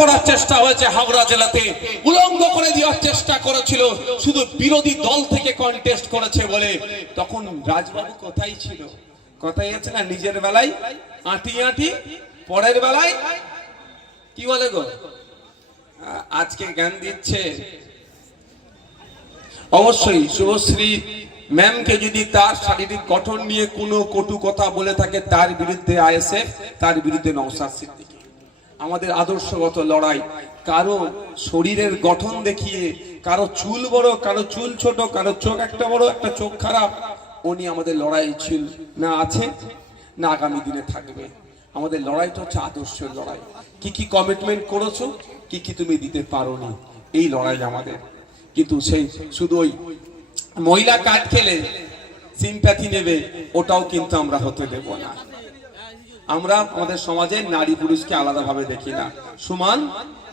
করার চেষ্টা হয়েছে হাওড়া জেলাতে, উলঙ্গ করে দেওয়ার চেষ্টা করেছিল, শুধু বিরোধী দল থেকে কন্টেস্ট করেছে বলে। তখন রাজবাবু কোথায় ছিল? কথাই আছে না, নিজের বেলায় আঁটি আঁটি, পরের বেলায় কি বলে গো, আজকে জ্ঞান দিচ্ছে। অবশ্যই শুভশ্রী ম্যামকে যদি তার শারীরিক গঠন নিয়ে কোনো কটু কথা বলে থাকে, তার বিরুদ্ধে আইএসএফ, তার বিরুদ্ধে নওশাদ সিদ্দিকী। আমাদের আদর্শগত লড়াই। কারো শরীরের গঠন দেখিয়ে, কারো চুল বড়, কারো চুল ছোট, কারো চোখ একটা বড়, একটা চোখ খারাপ, উনি আমাদের লড়াই ছিল না, আছে না আগামী দিনে থাকবে। আমাদের লড়াইটা হচ্ছে আদর্শের লড়াই। কি কি কমিটমেন্ট করেছো, কি কি তুমি দিতে পারোনি, এই লড়াই আমাদের। কিন্তু সেই শুধু ওই মহিলা কার্ড খেলে সিম্প্যাথি নেবে, ওটাও কিন্তু আমরা হতে দেব না। আমরা আমাদের সমাজে নারী পুরুষকে আলাদাভাবে দেখি না, সমান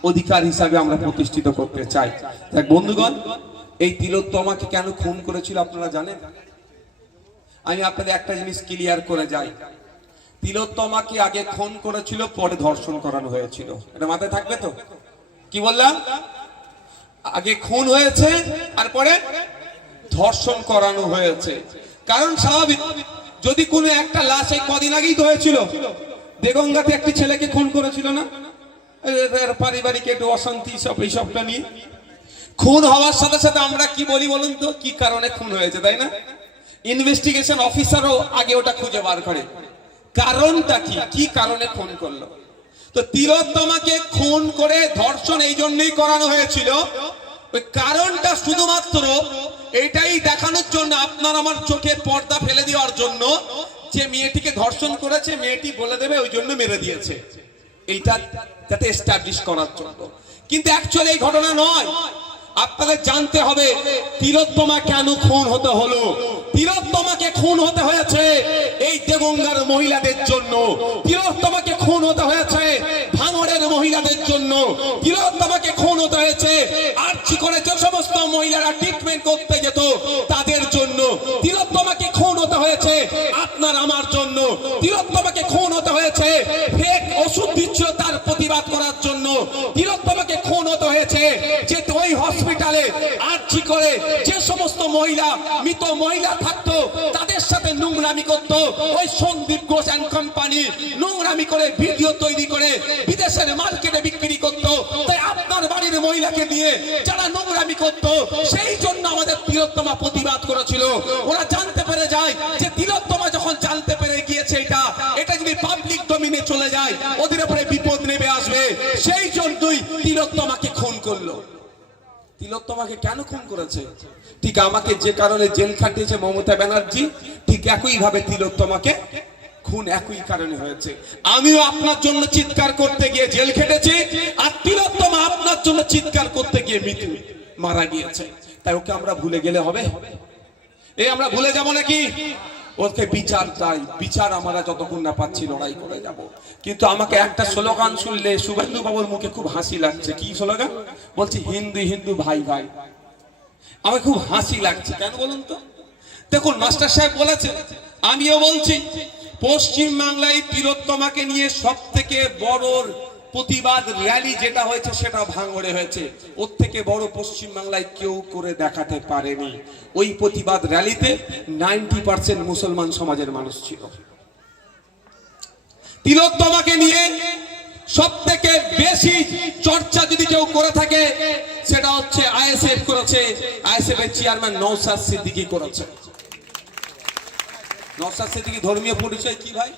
অধিকার হিসাবে আমরা প্রতিষ্ঠিত করতে চাই। দেখ বন্ধুগণ, এই তিলোত্তমাকে কেন খুন করেছিল আপনারা জানেন? আমি আপনাদের একটা জিনিস ক্লিয়ার করে যাই। তিলোত্তমাকে আগে খুন করেছিল, পরে ধর্ষণ করানো হয়েছিল। এটা মাথায় থাকবে তো? কি বললাম? আগে খুন হয়েছে আর পরে ধর্ষণ করানো হয়েছে। কারণ স্বাভাবিক, যদি কোনো একটা লাশ এই কদিন আগেই তো হয়েছিল, দেগঙ্গাতে একটি ছেলেকে খুন করেছিল না, পারিবারিক একটু অশান্তি, সব এইসবটা নিয়ে খুন হওয়ার সাথে সাথে আমরা কি বলি বলুন তো, কি কারণে খুন হয়েছে, তাই না? ইনভেস্টিগেশন অফিসারও আগে ওটা খুঁজে বার করে কারণটা কি, কি কারণে খুন করলো। তো তিলোত্তমাকে খুন করে ধর্ষণ এই জন্যই করানো হয়েছিল, ওই কারণটা শুধুমাত্র এটাই দেখানোর জন্য, আপনার আমার চোখে পর্দা ফেলে দেওয়ার জন্য, যে মেয়েটিকে ধর্ষণ করেছে মেয়েটি বলে দেবে ওই জন্য মেরে দিয়েছে, এইটা যাতে এস্টাবলিশ করার জন্য। কিন্তু অ্যাকচুয়ালি এই ঘটনা নয়। আপনাদের জানতে হবে তিলোত্তমা কেন খুন হতে হলো। তিলোত্তমাকে খুন হতে হয়েছে এই দেগঙ্গার মহিলাদের জন্য, তিলোত্তমাকে খুন হতে হয়েছে ভাঙড়ের মহিলাদের জন্য, তিলোত্তমাকে খুন হতে হয়েছে আর্জি করে যে সমস্ত মহিলারা ট্রিটমেন্ট করতে যেত তাদের জন্য, তিলোত্তমাকে খুন হতে হয়েছে আপনার আমার জন্য, তিলোত্তমাকে খুন হতে হয়েছে ফেক ওষুধ দিচ্ছিল তার প্রতিবাদ করার জন্য, তিলোত্তমাকে খুন হতে হয়েছে যে ওই হসপিটালে আর্জি করে যে সমস্ত মহিলা, মৃত মহিলা থাকতো তাদের সাথে নোংরামি করতো ওই সন্দীপ ঘোষ এন্ড কোম্পানি, নোংরামি করে ভিডিও তৈরি করে বিদেশের মার্কেটে বিক্রি করতো। তাই আপনার বাড়ির মহিলাকে দিয়ে যারা নোংরামি করতো, সেই জন্য আমাদের তিলোত্তমা প্রতিবাদ করেছিল। ওরা জানতে পেরে যায় যে তিলোত্তমা যখন জানতে পেরে গিয়েছে এটা যদি পাবলিক ডোমিনে চলে যায় ওদের উপরে বিপদ নেমে আসবে, সেই জন্যই তিলোত্তমাকে খুন করলো। তিলোত্তমাকে কেন খুন করেছে? ঠিক আমাকে যে কারণে জেল খাটিয়েছে মমতা ব্যানার্জি, ঠিক একই ভাবে তিলোত্তমাকে খুন একই কারণে হয়েছে। আমিও আপনার জন্য চিৎকার করতে গিয়ে জেল খেটেছি, আর তিলোত্তমা আপনার জন্য চিৎকার করতে গিয়ে মৃত্যু মারা গিয়েছে। তাই ওকে আমরা ভুলে গেলে হবে? এই আমরা ভুলে যাব নাকি? ওকে বিচার চাই, বিচার আমরা যতক্ষণ না পাচ্ছি লড়াই করে যাব। কিন্তু আমাকে একটা স্লোগান শুনলে শুভেন্দু বাবুর মুখে খুব হাসি লাগছে। কি স্লোগান বলছি? হিন্দু হিন্দু ভাই ভাই। আমার খুব হাসি লাগছে, কেন বলুন তো? দেখুন মাস্টার সাহেব বলেছে, আমিও বলছি, পশ্চিম বাংলায় তিলোত্তমাকে নিয়ে সব থেকে বড় প্রতিবাদ র্যালি যেটা হয়েছে সেটা ভাঙড়ে হয়েছে। ওর থেকে বড় পশ্চিম বাংলায় কেউ করে দেখাতে পারেনি। ওই প্রতিবাদ র্যালিতে 90% মুসলমান সমাজের মানুষ ছিল। তিলোত্তমাকে নিয়ে সব থেকে বেশি চর্চা যদি কেউ করে থাকে সেটা হচ্ছে আইএসএফ করেছে, আইএসএফ এর চেয়ারম্যান নওশাদ সিদ্দিকী করেছে। নওশাদ সিদ্দিকী ধর্মীয় পরিচয় কি ভাই?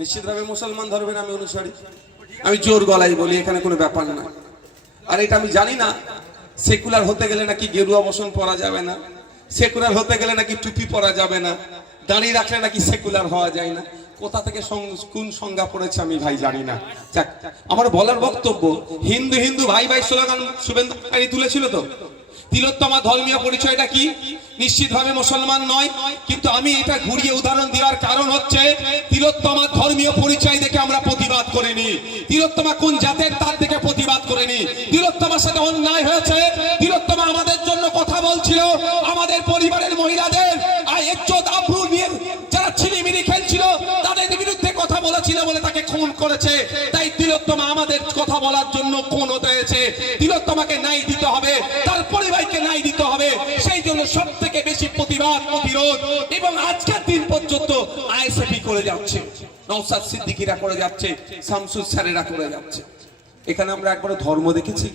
নিশ্চিতভাবে মুসলমান ধর্মের আমি অনুসারী। আমি জোর গলায় বলি, এখানে কোনো ব্যাপার না। আর এটা আমি জানি না সেকুলার হতে গেলে নাকি গেরুয়া বসন পরা যাবে না, সেকুলার হতে গেলে নাকি টুপি পরা যাবে না, দাঁড়িয়ে রাখলে নাকি সেকুলার হওয়া যায় না। কোথা থেকে কোন সংজ্ঞা পড়েছে আমি ভাই জানি না। আমার বলার বক্তব্য, হিন্দু হিন্দু ভাই ভাই স্লোগান শুভেন্দু তুলেছিল তো। তিলোত্তমা ধর্মীয় পরিচয়টা কি? নিশ্চিতভাবে মুসলমান নয়, কিন্তু আমি এটা ঘুরিয়ে উদাহরণ দেওয়ার কারণ হচ্ছে তিলোত্তমা ধর্মীয় পরিচয় দেখে আমরা প্রতিবাদ করিনি। তিলোত্তমা কোন জাতের তার থেকে প্রতিবাদ করিনি। তিলোত্তমার সাথে অন্যায় হয়েছে, তিলোত্তমা আমাদের জন্য কথা বলছিল, আমাদের পরিবারের মহিলাদের ইজ্জত আবরু নিয়ে যারা ছিনিমিনি খেলছিল তাদের বিরুদ্ধে কথা বলেছিল বলে তাকে খুন করেছে। তাই তিলোত্তমা আমাদের কথা বলার জন্য কোন হয়েছে, তিলোত্তমাকে ন্যায় দিতে হবে, তার পরিবারকে ন্যায় দিতে হবে। সেই জন্য সব থেকে বেশি প্রতিবাদ প্রতিরোধ এবং আজকের দিন পর্যন্ত আইএসএফ করে যাচ্ছে, নওশাদ সিদ্দিকীরা করে যাচ্ছে, শামসুল স্যারেরা করে যাচ্ছে। এখানে আমরা একবার ধর্ম দেখেছি?